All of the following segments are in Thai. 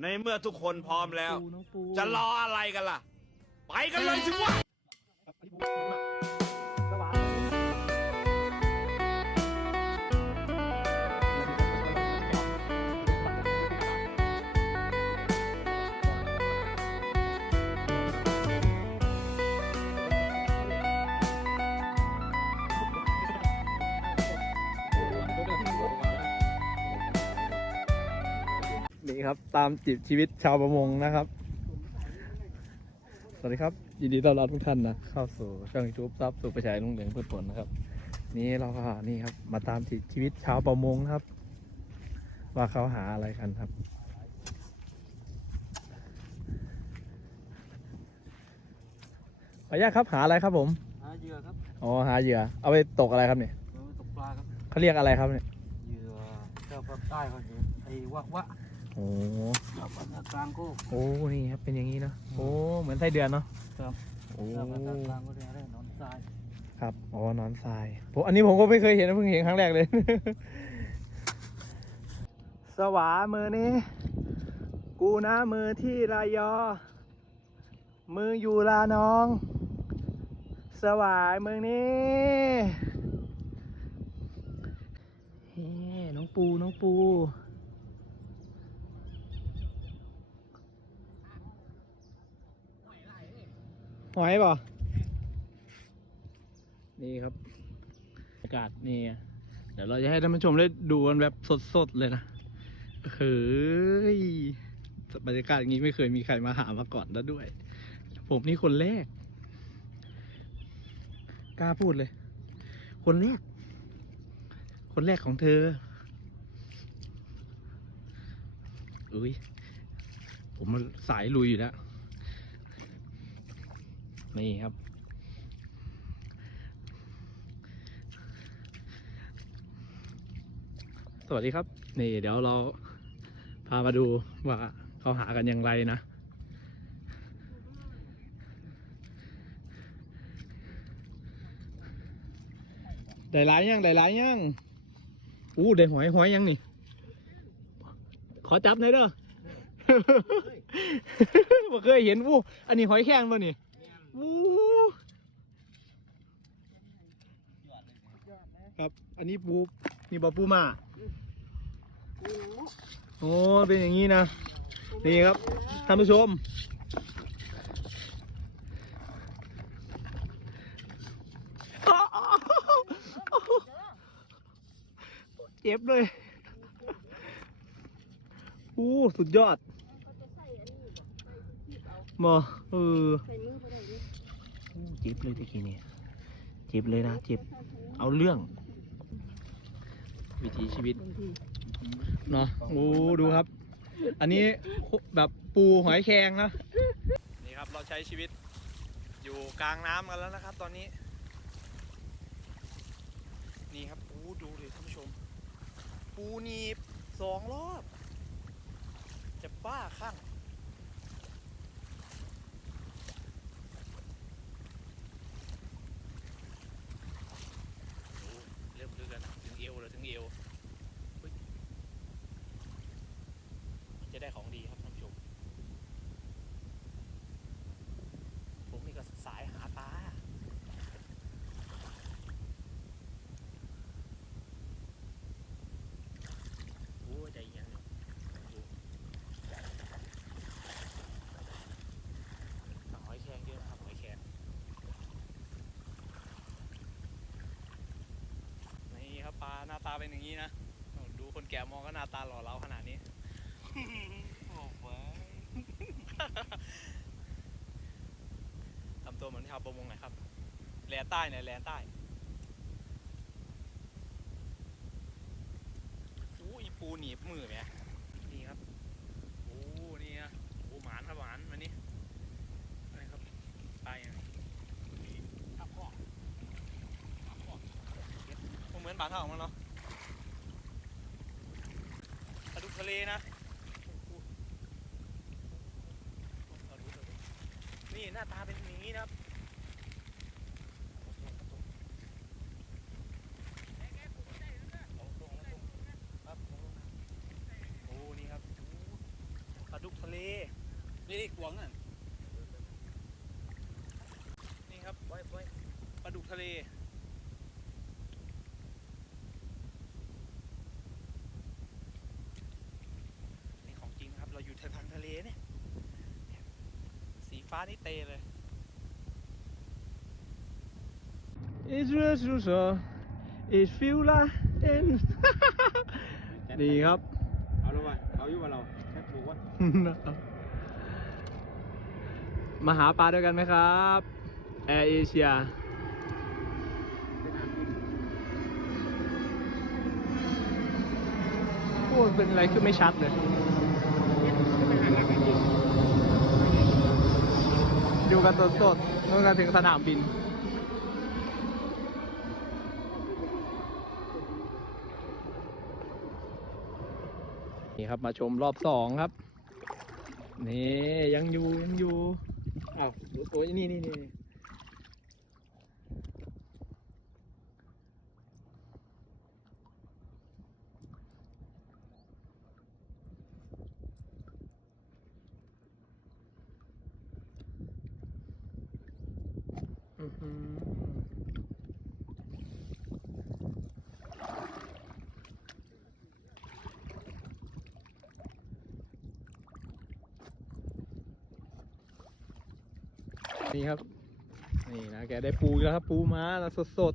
ในเมื่อทุกคนพร้อมแล้ว ปูน้องปู จะรออะไรกันล่ะ ไปกันเลยสิวะ นี่ครับ ตามจีบชีวิตชาวประมงนะครับ สวัสดีครับ ยินดีต้อนรับทุกท่านนะเข้าสู่ช่องยูทูบซับสู่ประชายลุงเหลืองพืชผลนะครับ นี่เราก็นี่ครับ มาตามติดชีวิตชาวประมงนะครับ ว่าเขาหาอะไรกันครับขออนุญาตครับหาอะไรครับผมหาเหยื่อครับอ๋อหาเหยื่อ เอาไปตกอะไรครับเนี่ยเราตกปลาครับเขาเรียกอะไรครับเนี่ยเหยื่อเจ้าภาคใต้เขาจะไอ้วะวะ โอ้เจ้าภาคกลางก็ โอ้นี่ครับเป็นอย่างนี้เนาะโอ้เหมือนไส้เดือนเนาะครับ โอ้เจ้าภาคกลางก็เรียกอะไรหนอนทรายครับอ๋อนอนทรายผมอันนี้ผมก็ไม่เคยเห็นนะเพิ่งเห็นครั้งแรกเลย สวามือนี้ กูนะมือที่รายอ มืออยู่ลานอง สวายมือนี้เฮ้น้องปูน้องปู หอยป่นี่ครับ อากาศนี่เดี๋ยวเราจะให้ท่านผู้ชมได้ดูกันแบบสดๆเลยนะเฮ้ยบรรยากาศอย่างนี้ไม่เคยมีใครมาหามาก่อนแล้วด้วย ผมนี่คนแรก กล้าพูดเลย คนแรก คนแรกของเธอเอ้ยผมมันสายลุยอยู่แล้ว นี่ครับ สวัสดีครับ นี่เดี๋ยวเราพามาดูว่าเขาหากันอย่างไรนะ ได้หลายยังได้หลายยังอู้ได้หอยหอยยังนี่ ขอจับหน่อยเด้อบ่เคยเห็นอู้อันนี้หอยแข้งป่ะนี่อู้ ครับ อันนี้ปูนี่บอปูมาโอ้เป็นอย่างนี้นะนี่ครับท่านผู้ชม เจ็บเลยอู้สุดยอดมาเอออู้เจ็บเลยตะกี้เนี่ยเจ็บเลยนะเจ็บเอาเรื่อง วิถีชีวิตเนาะโอ้ดูครับ อันนี้แบบปูหอยแครงนะนี่ครับเราใช้ชีวิตอยู่กลางน้ำกันแล้วนะครับ ตอนนี้ นี่ครับปูดูเลยท่านผู้ชม ปูหนีบสองรอบ จะบ้าข้างเริ่มลึกแล้วนะถึงเอวเลยถึงเอวเฮ้ยจะได้ ของดีครับท่านผู้ชม ผมนี่ก็สายหาปลาโอ้ใจย็นเนาะดูหอยแครงเยอะนะครับหอยแครงนี่ครับปลาหน้าตาเป็นอย่างนี้นะ ดูคนแก่มองก็หน้าตาหล่อเหลาขนาดนี้ โอ้โหทำตัวเหมือนชาวประมงหน่อยครับแหลใต้หน่อยแหลใต้อู้อีปูหนีบมือไหมนี่ครับโอ้นี่นะโอ้หมานครับหมานมานี่อะไรครับปลาอย่างนี้ขับข้อขับข้อเหมือนปลาเท่าของมันเนาะปลาดุกทะเลนะปลาดุกทะเล นี่หน้าตาเป็นอย่างนี้นะครับเอาตรงแล้วตรงครับตรงลงมาโอ้นี่ครับโอ้ปลาดุกดุกทะเล นี่กวางนั่นนี่ครับปลาดุกทะเล นี่ของจริงนะครับ เราอยู่ทางทะเลเนี่ย สี ฟ้านี่เตเลย It's just so it feel like in ดีครับ เอาแล้ววะเอาอยู่ว่าเราแค่ปลูกวะมาหาปลาด้วยกันไหมครับแอร์เอเชียโอ้ยเป็นอะไรขึ้นไม่ชัดเลย ดูกันสดสดๆนู่นกันถึงสนามบิน นี่ครับมาชมรอบสองครับ นี่ยังอยู่ยังอยู่อ้าวโอ้ยนี่นี่นี่ นี่ครับ นี่นะแกได้ปูอีกแล้วครับ ปูม้านะสดสด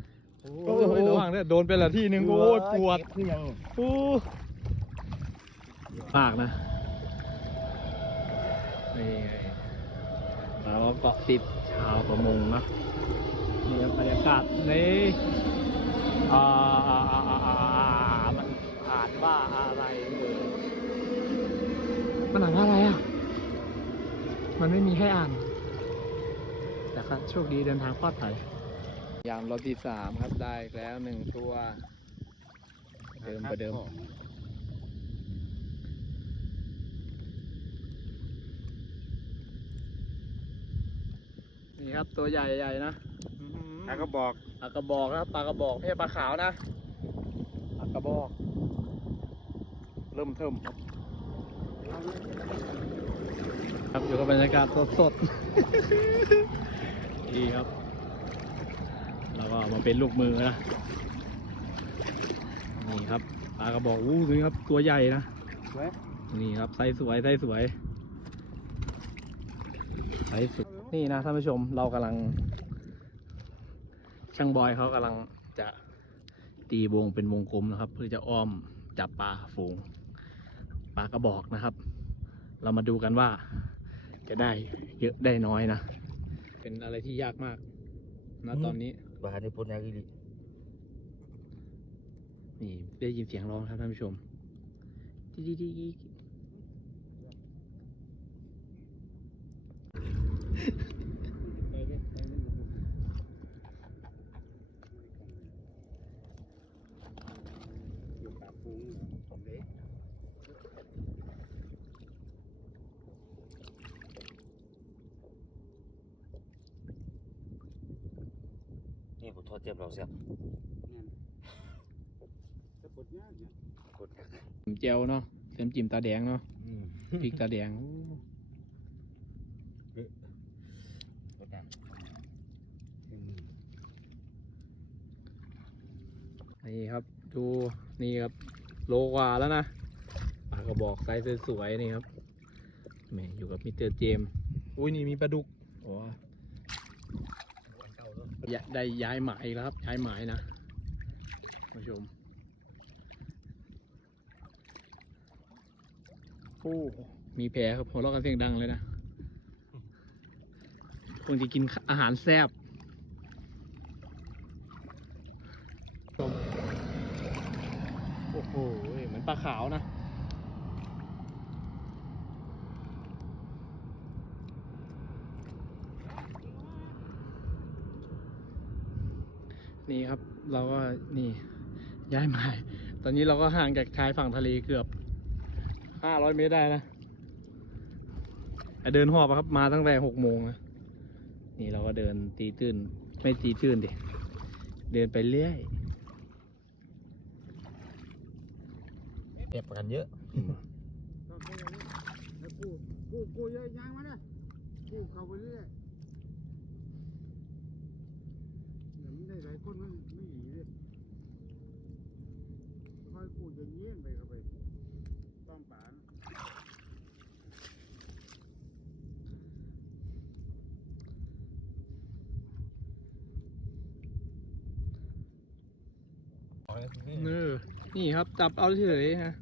ๆ โอ้ยระหว่างเนี่ยโดนไปละที่หนึ่งโอ้ยปวดคือยังโอ้ปากนะ นี่ไง เราก็เกาะติดชาวประมงนะนี่บรรยากาศนี่อ่ามันอ่านว่าอะไรมันอ่านว่าอะไรอะ มันไม่มีให้อ่าน แต่ก็โชคดีเดินทางปลอดภัยยามรอบที่สามครับได้แล้วหนึ่งตัว เดิมประเดิม นี่ครับตัวใหญ่ๆนะแล้วก็บอกปลากระบอกนะครับปลากระบอกไม่ใช่ปลาขาวนะปลากระบอก เริ่มเทิมครับครับอยู่กับบรรยากาศสดๆดีครับแล้วก็เอามาเป็นลูกมือนะนี่ครับปลากระบอกอู้นี่ครับตัวใหญ่นะสวยนี่ครับไซส์สวยไซส์สวยไซส์สุด นี่นะท่านผู้ชมเรากำลัง ช่างบอยเขากำลังจะตีวงเป็นวงกลมนะครับ เพื่อจะอ้อมจับปลาฝูงปลากระบอกนะครับ เรามาดูกันว่า จะได้เยอะได้น้อยนะ เป็นอะไรที่ยากมากนะตอนนี้บาในปนยากิรินี่ได้ยินเสียงร้องครับท่านผู้ชมดีดีดี อยู่ปากฟูงเหรอผมเล็ก นี่ผมทอดเจ็บเราเสียบจะกดยากเนี่ยกดจิ้มเจลเนาะเส้นจิ้มตาแดงเนาะพริกตาแดงอู้กดดันนี่ครับ ดูนี่ครับ โลกว่าแล้วนะปลากระบอกไซส์สวยๆนี่ครับแหมอยู่กับมิสเตอร์เจมส์อุ้ยนี่มีปลาดุกโอ้ย ได้ย้ายหมายอีกแล้วครับ ย้ายหมายนะท่านผู้ชม โอ้ มีแผลครับหัวเราะกันเสียงดังเลยนะคนที่กินอาหารแซ่บชมโอ้โห เหมือนปลาขาวนะ นี่ครับ เราก็นี่ย้ายหมายตอนนี้เราก็ห่างจากชายฝั่งทะเลเกือบห้าร้อยเมตรได้นะเดินหอบครับมาตั้งแต่หกโมงนะนี่เราก็เดินตีตื้น ไม่ตีตื้นดิเดินไปเรื่อยเจ็บกันเยอะกูกูเยอะยังมาเนี่ยกูเข้าไปเรื่อยเดี๋ยวมันได้หลายคนมันไม่หนีเลยค่อย กูจะเงี้ยนไปเข้าไปต้องป่านเออนี่ครับจับเอาเฉยฮะ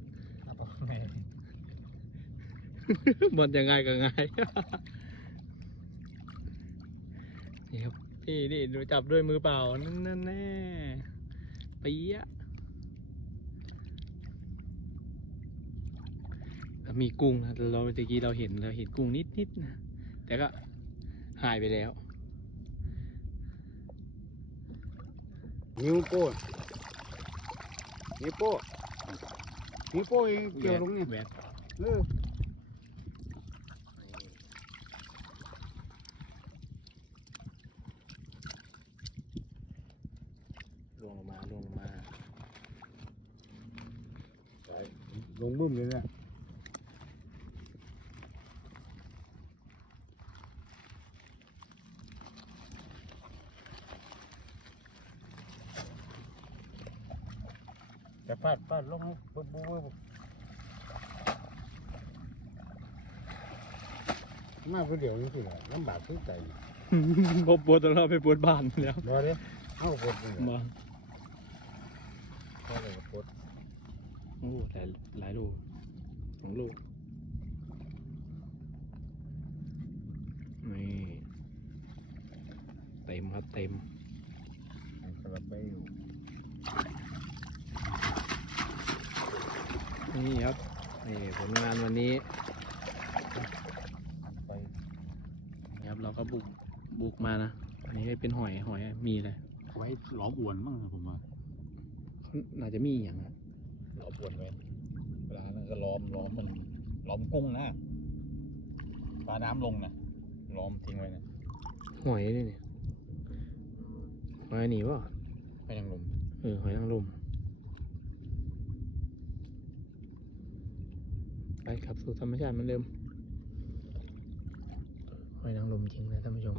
บอลยังไงก็ไงนี่ครับนี่นี่ดูจับด้วยมือเปล่านั่นนั่นแน่ปี๊ยะแล้ว มีกุ้งนะเราตะกี้เราเห็นเราเห็นกุ้งนิดนิดๆนะ แต่ก็หายไปแล้ว นิ้วโป้นิ้วโป้นิ้วโป้เองเกี่ยวลงเนี่ยแหวกเออลงมาลงมาลงบึ้มเลยเนี่ย จะฟาดฟาดลงบึ้บบึ้บบึ้บ มาคนเดียวนี่สิละลำบากที่ใจพบปวดตลอดไปปวดบ้านแล้วรอเด้เอาปวดเลยมาเอาเลยปวดโอ้หลายหลายลูกสองลูกนี่เต็มครับเต็มสลับไปอยู่นี่ครับนี่ผลงานวันนี้ไปนี่ครับ เราก็บุกบุกมานะ อันนี้เป็นหอยหอยมีอะไรไว้ล้อมอวนมั้งผมว่าน่าจะมีอหย่างนะล้อมอวนไว้เวลานั้นก็ล้อมล้อมมันล้อมกุ้งนะปลาน้ำลงนะล้อมทิ้งไว้นะหอยนี่นี่หอยหนีวะไปยังลมเออหอยนางรมไปครับสู่ธรรมชาติเหมือนเดิมหอย นางรมจริงเลยท่านผู้ชม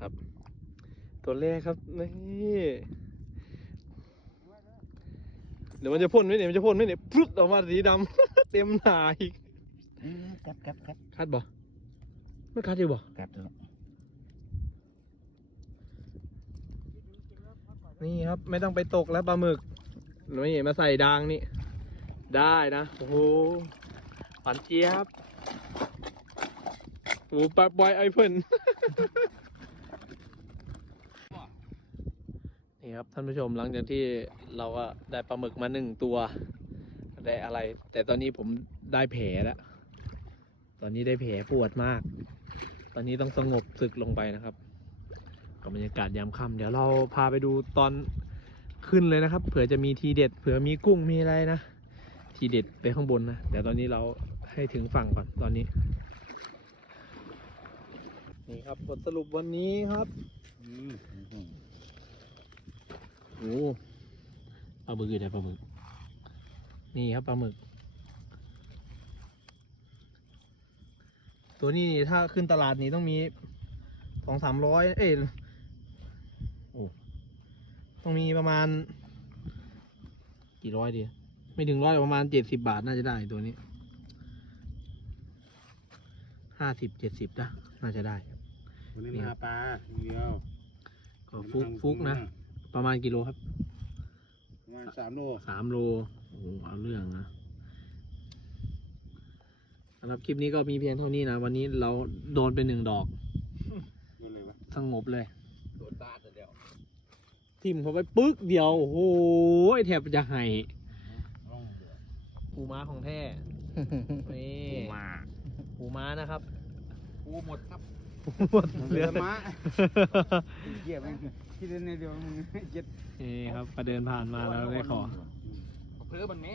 ครับ ตัวแรกครับนี่เดี๋ยวมันจะพ่นไหมเนี่ยมันจะพ่นไหมเนี่ยพรึดออกมาสีดำ เต็มหนาอีกกัดกัดกัดคัดบ่ไม่คัดอยู่บ่กัดแล้วนี่ครับ ไม่ต้องไปตกแล้วปลาหมึกหนูนี่มาใส่ดางนี่ ได้นะ โอ้โห หวานเจี๊ยบโอ้ปลาบอยไอเพิ่นนี่ครับท่านผู้ชมหลังจากที่เราก็ได้ปลาหมึกมาหนึ่งตัว ได้อะไร แต่ตอนนี้ผมได้แผลแล้ว ตอนนี้ได้แผลปวดมาก ตอนนี้ต้องสงบศึกลงไปนะครับกับบรรยากาศยามค่ำเดี๋ยวเราพาไปดูตอนขึ้นเลยนะครับ เผื่อจะมีทีเด็ด เผื่อมีกุ้งมีอะไรนะ ทีเด็ดไปข้างบนนะเดี๋ยวตอนนี้เรา ให้ถึงฝั่งก่อนตอนนี้ นี่ครับบทสรุปวันนี้ครับอืมโอ้ปลาหมึกอยู่ไหนปลาหมึก นี่ครับปลาหมึก ตัวนี้นี่ถ้าขึ้นตลาดนี้ต้องมีสองสามร้อยเอ้ยโอ้ต้องมีประมาณ กี่ร้อยดี ไม่ถึงร้อยประมาณเจ็ดสิบาทน่าจะได้ตัวนี้ ห้าสิบเจ็ดสิบนะน่าจะได้ วันนี้มาปลาเดียวก็ฟุกฟุกนะ ประมาณกิโลครับ ประมาณสามโลสามโลโอ้โหเอาเรื่องนะสำหรับคลิปนี้ก็มีเพียงเท่านี้นะ วันนี้เราโดนไปหนึ่งดอกนั่นเลยวะสงบเลย โดนตาเดียวทิมเขาไปปึ๊กเดียว โอ้โหแทบจะไห้ร่องเดือดปูม้าของแท้นี่มา ปูม้านะครับปูหมดครับหมดเหลืเรืออม้าเกี่ยวไหมที่เดินในเดียวมึงเจ็ดนี่ครับก็เดินผ่านมาแล้วได้ขอ เพื่อมันแม่